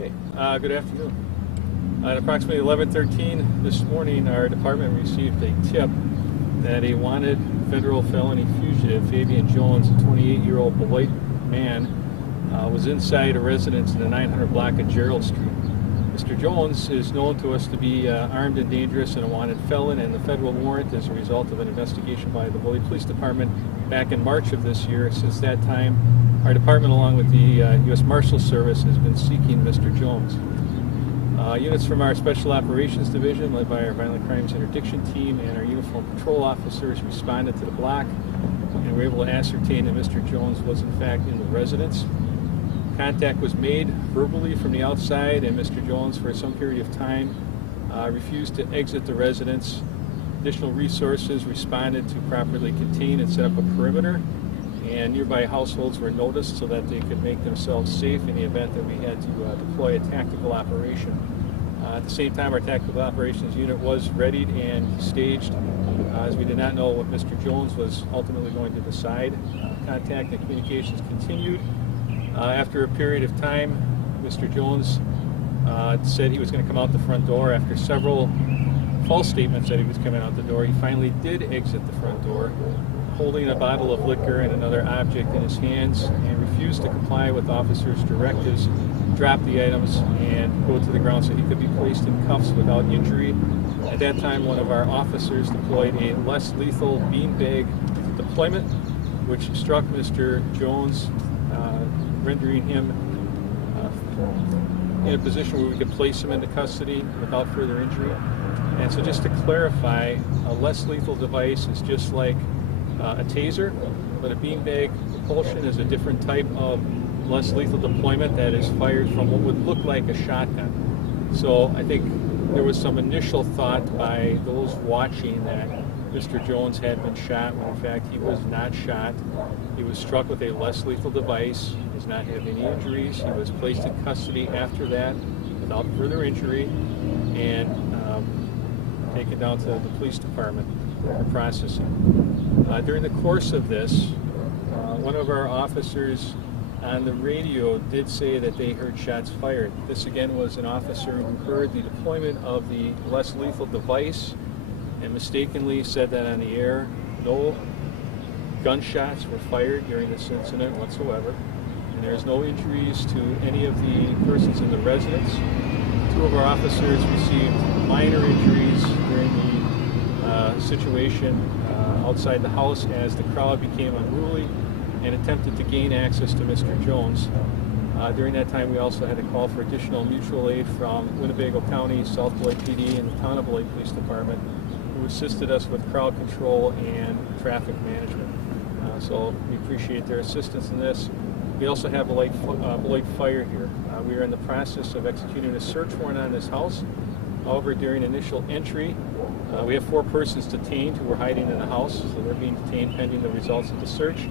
Hey, good afternoon. At approximately 11:13 this morning, our department received a tip that a wanted federal felony fugitive, Fabian Jones, a 28-year-old Beloit man, was inside a residence in the 900 block of Gerald Street. Mr. Jones is known to us to be armed and dangerous and a wanted felon, and the federal warrant is a result of an investigation by the Beloit Police Department back in March of this year. Since that time, our department, along with the U.S. Marshals Service, has been seeking Mr. Jones. Units from our Special Operations Division, led by our Violent Crimes Interdiction Team, and our uniform patrol officers responded to the block and were able to ascertain that Mr. Jones was in fact in the residence. Contact was made verbally from the outside, and Mr. Jones, for some period of time, refused to exit the residence. Additional resources responded to properly contain and set up a perimeter, and nearby households were noticed so that they could make themselves safe in the event that we had to deploy a tactical operation. At the same time, our tactical operations unit was readied and staged, as we did not know what Mr. Jones was ultimately going to decide. Contact and communications continued. After a period of time, Mr. Jones said he was going to come out the front door. After several false statements that he was coming out the door, he finally did exit the front door, holding a bottle of liquor and another object in his hands, and refused to comply with officers' directives, drop the items, and go to the ground so he could be placed in cuffs without injury. At that time, one of our officers deployed a less lethal beanbag deployment, which struck Mr. Jones, rendering him in a position where we could place him into custody without further injury. And so, just to clarify, a less lethal device is just like a taser, but a beanbag propulsion is a different type of less lethal deployment that is fired from what would look like a shotgun. So I think there was some initial thought by those watching that Mr. Jones had been shot, when in fact he was not shot. He was struck with a less lethal device. He does not have any injuries. He was placed in custody after that without further injury, and taken down to the police department for processing. During the course of this, one of our officers on the radio did say that they heard shots fired. This again was an officer who heard the deployment of the less lethal device and mistakenly said that on the air. No gunshots were fired during this incident whatsoever, and there's no injuries to any of the persons in the residence. Two of our officers received minor injuries during the situation outside the house as the crowd became unruly and attempted to gain access to Mr. Jones. During that time, we also had to call for additional mutual aid from Winnebago County, South Beloit PD, and the Town of Beloit Police Department, who assisted us with crowd control and traffic management. So we appreciate their assistance in this. We also have Beloit Fire here. We are in the process of executing a search warrant on this house. However, during initial entry, we have 4 persons detained who were hiding in the house, so they're being detained pending the results of the search.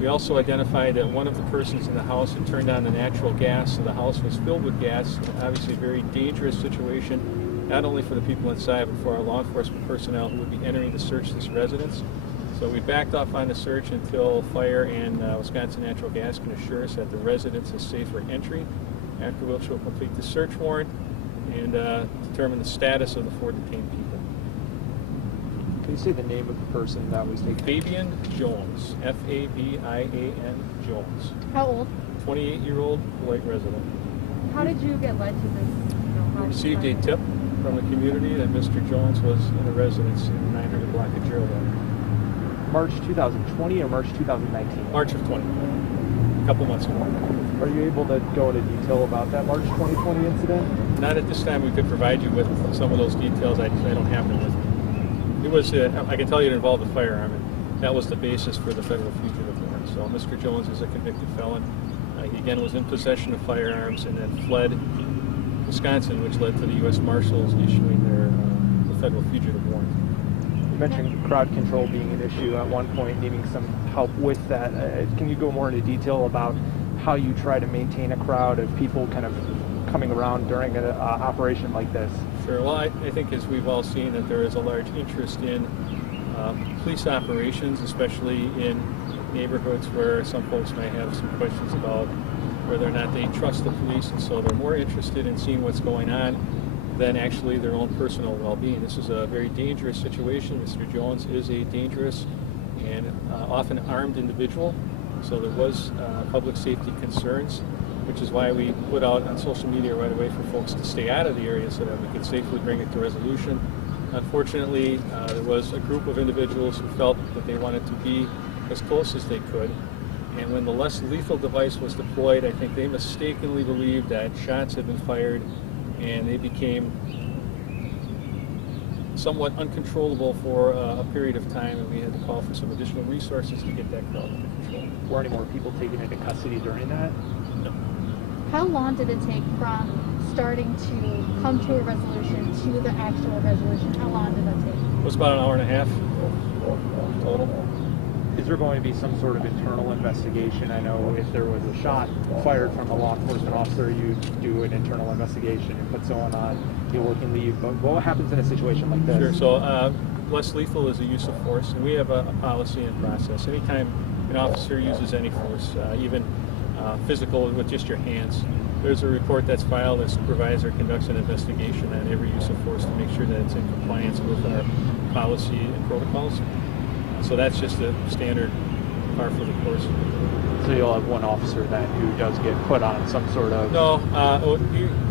We also identified that one of the persons in the house had turned on the natural gas, so the house was filled with gas. Obviously a very dangerous situation, not only for the people inside, but for our law enforcement personnel who would be entering to search this residence. So we backed off on the search until fire and Wisconsin Natural Gas can assure us that the residence is safe for entry, after which we'll complete the search warrant and determine the status of the 4 detained people. Can you say the name of the person that was taken? Fabian Jones, F-A-B-I-A-N Jones. How old? 28-year-old Beloit resident. How did you get led to this? We received a tip from the community that Mr. Jones was in a residence in the 900 block of Gerald. March 2020 or March 2019? March of 20, a couple months ago. Are you able to go into detail about that March 2020 incident? Not at this time. We could provide you with some of those details. I don't have them with me. It was, I can tell you it involved a firearm, and that was the basis for the federal fugitive warrant. So Mr. Jones is a convicted felon. He again was in possession of firearms and then fled Wisconsin, which led to the U.S. Marshals issuing the federal fugitive warrant. You mentioned crowd control being an issue at one point, needing some help with that. Can you go more into detail about how you try to maintain a crowd of people kind of coming around during an operation like this? Sure. Well, I think as we've all seen that there is a large interest in police operations, especially in neighborhoods where some folks might have some questions about whether or not they trust the police, and so they're more interested in seeing what's going on than actually their own personal well-being. This is a very dangerous situation. Mr. Jones is a dangerous and often armed individual, so there was public safety concerns, which is why we put out on social media right away for folks to stay out of the area so that we could safely bring it to resolution. Unfortunately, there was a group of individuals who felt that they wanted to be as close as they could, and when the less lethal device was deployed, I think they mistakenly believed that shots had been fired, and they became somewhat uncontrollable for a period of time, and we had to call for some additional resources to get that crowd under control. Were any more people taken into custody during that? No. How long did it take from starting to come to a resolution to the actual resolution? How long did that take? It was about an hour and a half total. Is there going to be some sort of internal investigation? I know if there was a shot fired from a law enforcement officer, you do an internal investigation and put someone on your working leave. But what happens in a situation like this? Sure. So less lethal is the use of force, and we have a policy and process. Anytime an officer uses any force, even physical with just your hands, there's a report that's filed. The supervisor conducts an investigation on every use of force to make sure that it's in compliance with our policy and protocols. So that's just a standard par for the course. So you'll have one officer then who does get put on some sort of... No,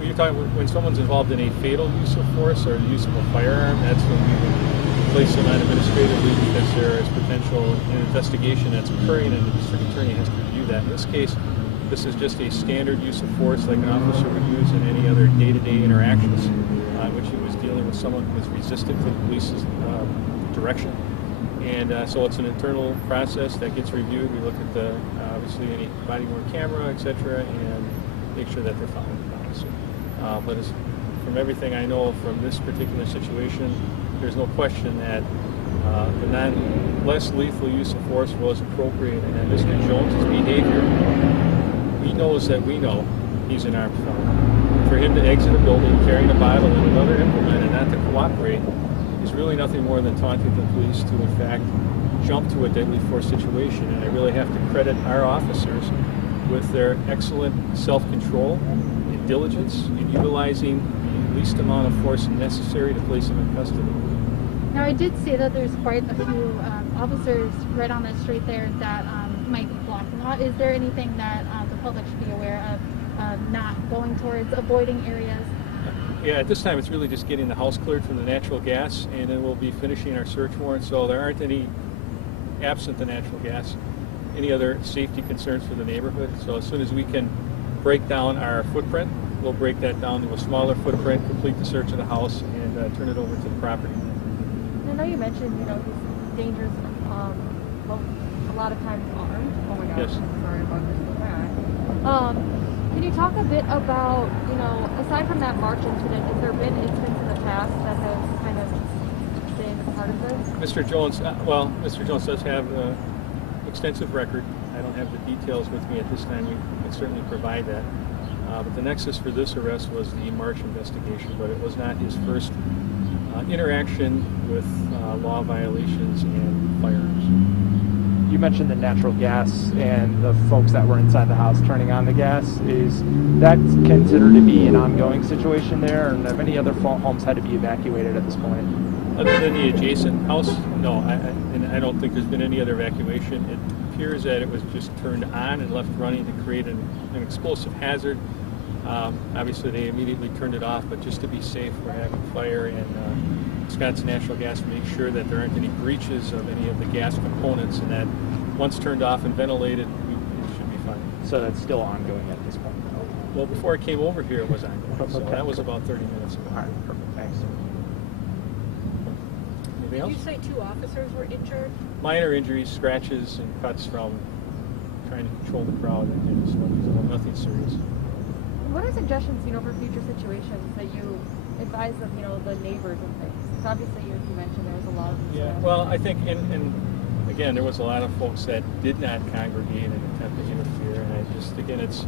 you're talking when someone's involved in a fatal use of force or the use of a firearm, that's when we would place them on administrative leave because there is potential investigation that's occurring and the district attorney has to review that. In this case, this is just a standard use of force like an officer would use in any other day-to-day interactions, which he was dealing with someone who was resistant to the police's direction. And so it's an internal process that gets reviewed. We look at the obviously any body-worn camera, etc., and make sure that they're following the policy. But from everything I know from this particular situation, there's no question that the less lethal use of force was appropriate, and Mr. Jones's behavior, he knows that we know he's an armed felon. For him to exit a building carrying a bottle and another implement and not to cooperate is really nothing more than taunting the police to, in fact, jump to a deadly force situation. And I really have to credit our officers with their excellent self-control and diligence in utilizing the least amount of force necessary to place him in custody. Now, I did see that there's quite a few officers right on the street there that might be blocking out. Is there anything that the public should be aware of, not going towards, avoiding areas? Yeah, at this time it's really just getting the house cleared from the natural gas, and then we'll be finishing our search warrant. So there aren't any, absent the natural gas, any other safety concerns for the neighborhood. So as soon as we can break down our footprint, we'll break that down to a smaller footprint, complete the search of the house, and turn it over to the property. I know you mentioned, he's dangerous, well, a lot of times armed. Oh my gosh, Yes. sorry about this. Can you talk a bit about, aside from that March incident, has there been incidents in the past that have kind of been a part of this? Mr. Jones, Mr. Jones does have an extensive record. I don't have the details with me at this time. We can certainly provide that. But the nexus for this arrest was the March investigation, but it was not his first interaction with law violations and firearms. You mentioned the natural gas and the folks that were inside the house turning on the gas. Is that considered to be an ongoing situation there, and have any other homes had to be evacuated at this point? Other than the adjacent house, no, and I don't think there's been any other evacuation. It appears that it was just turned on and left running to create an explosive hazard. Obviously, they immediately turned it off, but just to be safe, we're having fire and Wisconsin Natural Gas to make sure that there aren't any breaches of any of the gas components, and that once turned off and ventilated, we should be fine. So that's still ongoing at this point? Well, before I came over here, it was ongoing, so Okay. that was about 30 minutes ago. All right, perfect, thanks. Anything else? Did you say 2 officers were injured? Minor injuries, scratches, and cuts from trying to control the crowd and so nothing serious. What are suggestions, for future situations that you advise of, the neighbors and things? Because obviously, you mentioned there was a lot of... Yeah, well, I think, and again, there was a lot of folks that did not congregate and attempt to interfere, and I just, again, it's,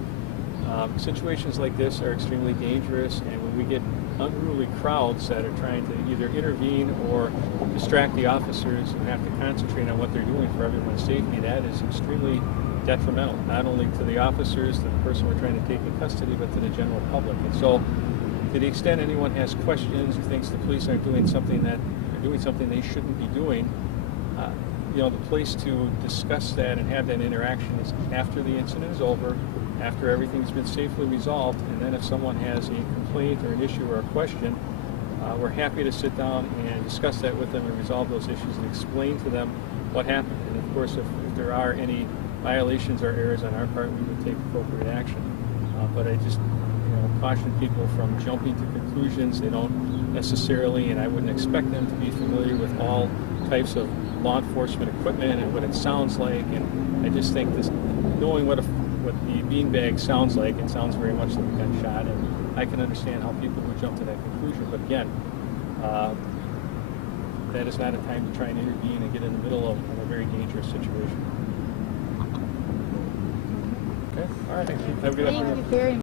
situations like this are extremely dangerous, and when we get unruly crowds that are trying to either intervene or distract the officers who have to concentrate on what they're doing for everyone's safety, that is extremely detrimental, not only to the officers, to the person we're trying to take in custody, but to the general public. And so, to the extent anyone has questions or thinks the police aren't doing something they shouldn't be doing, the place to discuss that and have that interaction is after the incident is over, after everything's been safely resolved, and then if someone has a complaint or an issue or a question, we're happy to sit down and discuss that with them and resolve those issues and explain to them what happened. And of course, if there are any violations or errors on our part, we would take appropriate action. But I just caution people from jumping to conclusions. They don't necessarily, and I wouldn't expect them to be familiar with all types of law enforcement equipment and what it sounds like. And I just think this, knowing what the beanbag sounds like, it sounds very much like a gunshot, and I can understand how people would jump to that conclusion. But again, that is not a time to try and intervene and get in the middle of a very dangerous situation. Okay, all right. Have a good afternoon. Thank you very much.